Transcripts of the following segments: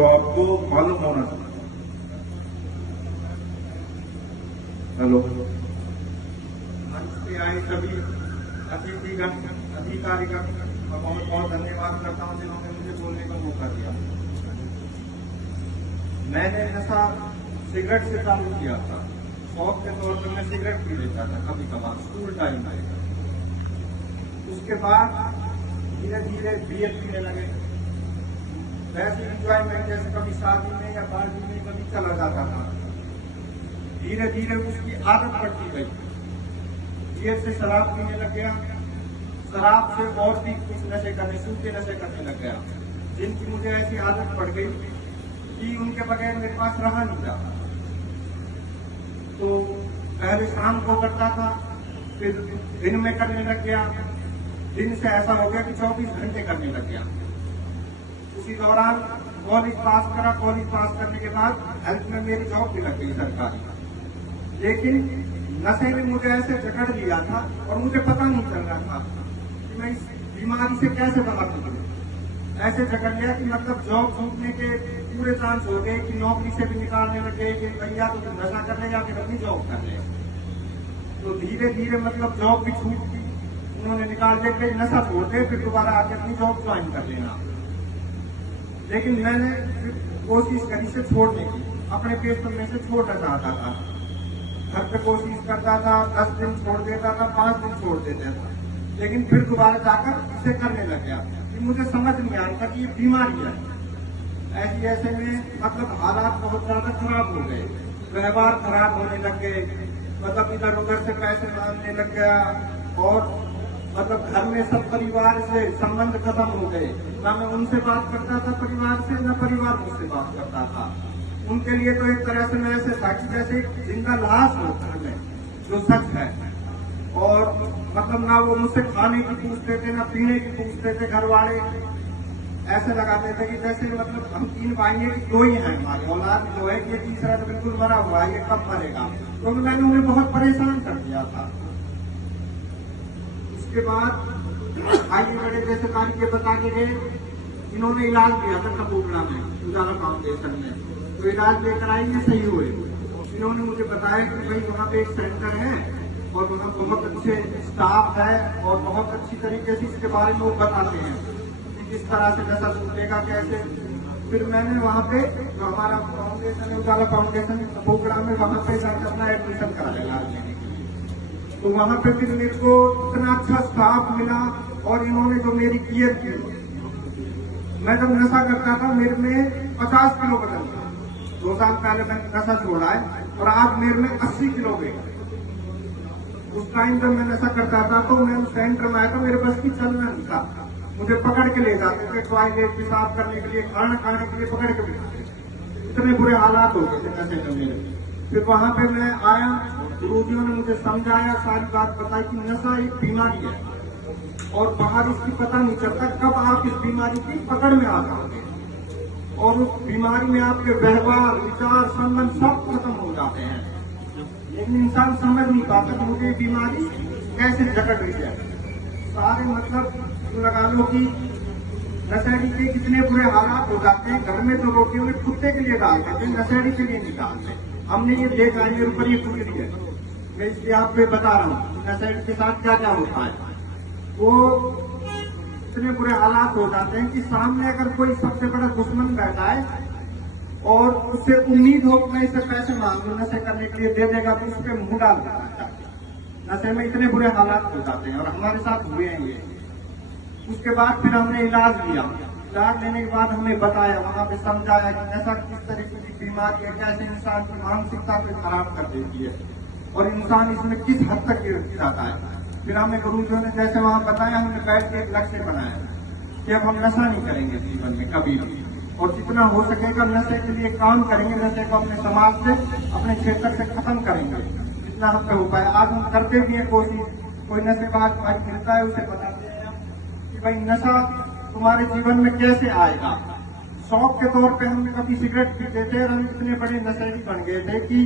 जो आपको मालूम होना चाहिए। हेलो, मंच पे आए सभी अतिथिगण, अधिकारीगण का बहुत बहुत धन्यवाद करता हूँ जिन्होंने मुझे बोलने का मौका दिया। मैंने नशा सिगरेट से चालू किया था। शौक के तौर पर मैं सिगरेट पी लेता था कभी कभार स्कूल टाइम में। उसके बाद धीरे धीरे बियर पीने लगे। वैसे इंजॉयमेंट जैसे कभी शादी में या पार्टी में कभी चला जाता था। धीरे धीरे उसकी आदत पड़ती गई। बियर से शराब पीने लग गया। शराब से और भी कुछ नशे करने, सूखे नशे करने लग गया, जिनकी मुझे ऐसी आदत पड़ गई कि उनके बगैर मेरे पास रहा नहीं जाता। तो पहले शाम को करता था, फिर दिन में करने लग गया। दिन से ऐसा हो गया कि 24 घंटे करने लग गया। उसी दौरान कॉलेज पास करा। कॉलेज पास करने के बाद हेल्थ में मेरी जॉब भी लग गई सरकारी। लेकिन नशे ने मुझे ऐसे जकड़ लिया था और मुझे पता नहीं चल रहा था कि मैं इस बीमारी से कैसे बाहर निकलूं। ऐसे जकड़ लिया कि मतलब जॉब छूटने के पूरे चांस हो गए कि नौकरी से भी निकालने लगे कि भैया तो तुम नशा कर ले या फिर अपनी जॉब कर ले। तो धीरे धीरे मतलब जॉब भी छूट गई। उन्होंने निकाल दिया कि नशा छोड़ दे, फिर दोबारा आके अपनी जॉब ज्वाइन कर लेना। लेकिन मैंने कोशिश करी से छोड़ने की, अपने पेट पर में से छोड़ना चाहता था। घर पे कोशिश करता था, 10 दिन छोड़ देता था, 5 दिन छोड़ देता था, लेकिन फिर दोबारा जाकर इसे करने लग गया। मुझे समझ नहीं आ रहा था कि ये बीमारी है। ऐसे में मतलब हालात बहुत ज्यादा खराब हो गए, व्यवहार खराब होने लग गए, मतलब इधर उधर से पैसे मांगने लग गया और मतलब घर में सब परिवार से संबंध खत्म हो गए। ना मैं उनसे बात करता था परिवार से, ना परिवार मुझसे बात करता था। उनके लिए तो एक तरह से मैं ऐसे था कि जैसे जिंदा लाश हो घर में, जो सच है। और मतलब ना वो मुझसे खाने की पूछते थे, ना पीने की पूछते थे। घर वाले ऐसे लगाते थे कि जैसे मतलब हम 3 भाई हैं कि 2 ही हैं, हमारी औलाद जो है कि ये तीसरा तो बिल्कुल मरा हुआ है, ये कब मरेगा। तो मैंने उन्हें बहुत परेशान कर दिया था। उसके बाद आइए बड़े जैसे कार्य बता के गए, इन्होंने इलाज दिया था कपूरथला में, उजाला फाउंडेशन में। तो इलाज लेकर आई, ये सही हुए। इन्होंने मुझे बताया कि भाई वहाँ पे एक सेंटर है और वहाँ बहुत अच्छे स्टाफ है और बहुत अच्छी तरीके से इसके बारे में वो बताते हैं कि किस तरह से नशा छूटेगा कैसे। फिर मैंने वहाँ पे जो हमारा फाउंडेशन है, उजाला फाउंडेशन कपूरथला में, वहाँ पे जाकर अपना एडमिशन कराया इलाज लेने के लिए। तो वहाँ पे फिर मेरे को इतना अच्छा स्टाफ मिला और इन्होंने जो मेरी केयर की। मैं जब नशा करता था मेरे में 50 किलो वजन था। 2 साल पहले मैंने नशा छोड़ा है और आज मेरे में 80 किलो वेट। उस टाइम जब मैं नशा करता था तो मैं उस सेंटर में आया था, मेरे बस की चलना नहीं था। मुझे पकड़ के ले जाते थे टॉयलेट पेशाब करने के लिए, खाना खाने के लिए पकड़ के बिठाते थे। इतने बुरे हालात हो गए थे नशे में मेरे। फिर वहां पे मैं आया, गुरुजियों ने मुझे समझाया, सारी बात बताई कि नशा एक बीमारी है और बाहर इसकी पता नहीं चलता कब आप इस बीमारी की पकड़ में आ जाओगे और उस बीमारी में आपके व्यवहार, विचार, संबंध सब खत्म हो जाते हैं। लेकिन इंसान समझ नहीं पाता कि मुझे बीमारी कैसे जकड़ रही है। सारे मतलब लगा लो कि नशेड़ी के कितने बुरे हालात हो जाते हैं। घर में तो रोटियों में कुत्ते के लिए डालते थे, नशेड़ी के लिए नहीं डालते। हमने ये देखा है, मेरे ऊपर ये टुकड़ी है, मैं इसलिए आपको बता रहा हूँ नशेड़ी के साथ क्या क्या होता है। वो इतने बुरे हालात हो जाते हैं कि सामने अगर कोई सबसे बड़ा दुश्मन बैठा है और उससे उम्मीद हो कि मैं इसे पैसे मांगू नशे करने के लिए, दे देगा तो उस पर मुंह डाल देता है। नशे में इतने बुरे हालात हो जाते हैं और हमारे साथ हुए हैं ये। उसके बाद फिर हमने इलाज लिया। इलाज लेने के बाद हमें बताया, वहां पे समझाया कि नशा किस तरीके की बीमारी है, कैसे इंसान की मानसिकता को खराब कर देती है और इंसान इसमें किस हद तक गिर जाता है। फिर हमें गुरुजियों ने जैसे वहां बताया, हमने बैठ के एक लक्ष्य बनाया कि अब हम नशा नहीं करेंगे जीवन में कभी भी, और जितना हो सकेगा नशे के लिए काम करेंगे। नशे को अपने समाज से, अपने क्षेत्र से खत्म करेंगे जितना हम पे हो पाए। आज हम करते भी है कोशिश। कोई नशेबाज भाई मिलता है, उसे बताते हैं कि भाई नशा तुम्हारे जीवन में कैसे आएगा। शौक के तौर पे हम कभी सिगरेट पीते थे और हम इतने बड़े नशेड़ी बन गए थे कि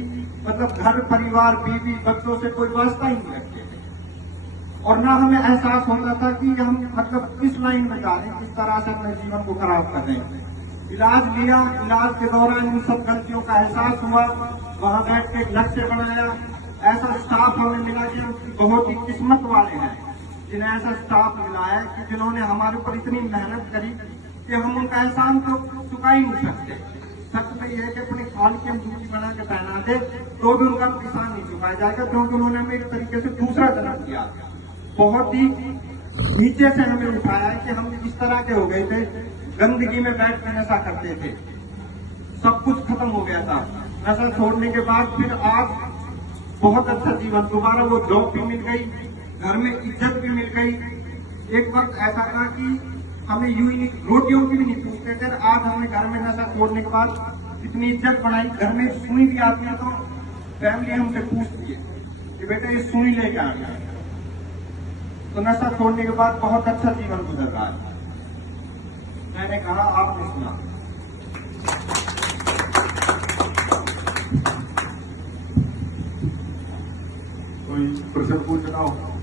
मतलब घर परिवार, बीवी, बच्चों से कोई वास्ता ही नहीं रखते थे और ना हमें एहसास होता था कि हम मतलब किस लाइन में जा रहे हैं, किस तरह से अपने जीवन को खराब कर रहे हैं। इलाज लिया, इलाज के दौरान इन सब गलतियों का एहसास हुआ, वहां बैठ के एक लक्ष्य बनाया। ऐसा स्टाफ हमें मिला कि हम बहुत ही किस्मत वाले हैं जिन्हें ऐसा स्टाफ मिला है कि जिन्होंने हमारे ऊपर इतनी मेहनत करी कि हम उनका एहसान तो चुका ही नहीं सकते। सच में यह है कि अपनी खाल की हम जूती बना के पहना दे तो भी उनका एहसान नहीं चुकाया जाएगा, क्योंकि उन्होंने हमें एक तरीके से दूसरा जन्म दिया। बहुत ही नीचे से हमें उठाया है कि हम इस तरह के हो गए थे, गंदगी में बैठ कर नशा करते थे, सब कुछ खत्म हो गया था। नशा छोड़ने के बाद फिर आज बहुत अच्छा जीवन, दोबारा वो जॉब भी मिल गई, घर में इज्जत भी मिल गई। एक वक्त ऐसा था कि हमें यूं ही रोटियों की भी नहीं पूछते थे, आज हमें घर में नशा छोड़ने के बाद इतनी इज्जत बनाई। घर में सुई भी आती है तो फैमिली हमसे पूछती है कि बेटा ये सुई लेके आ गया। तो नशा छोड़ने के बाद बहुत अच्छा जीवन गुजर रहा है। मैंने कहा, आपने सुना। कोई प्रश्न पूछना हो?